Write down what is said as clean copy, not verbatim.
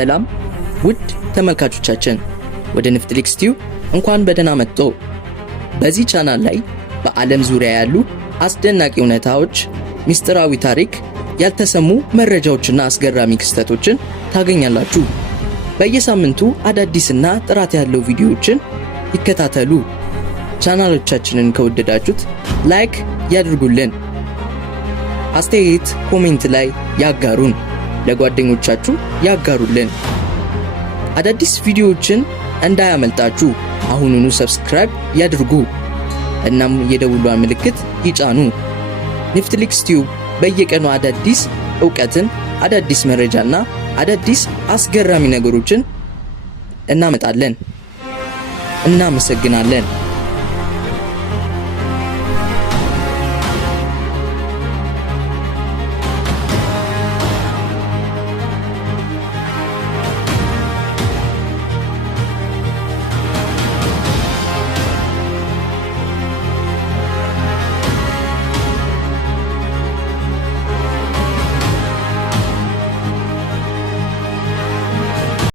ሰላም ውድ ተመልካቾቻችን፣ ወደ ኔፍትሊክስ ቲዩብ እንኳን በደህና መጡ። በዚህ ቻናል ላይ በዓለም ዙሪያ ያሉ አስደናቂ እውነታዎች፣ ሚስጥራዊ ታሪክ፣ ያልተሰሙ መረጃዎችና አስገራሚ ክስተቶችን ታገኛላችሁ። በየሳምንቱ አዳዲስና ጥራት ያለው ቪዲዮዎችን ይከታተሉ። ቻናሎቻችንን ከወደዳችሁት ላይክ ያድርጉልን። አስተያየት ኮሜንት ላይ ያጋሩን፣ ለጓደኞቻችሁ ያጋሩልን። አዳዲስ ቪዲዮዎችን እንዳያመልጣችሁ አሁኑኑ ሰብስክራይብ ያድርጉ። እናም የደውሏን ምልክት ይጫኑ። ኔፍትሊክስ ቲዩብ በየቀኑ አዳዲስ ዕውቀትን፣ አዳዲስ መረጃና አዳዲስ አስገራሚ ነገሮችን እናመጣለን። እናመሰግናለን።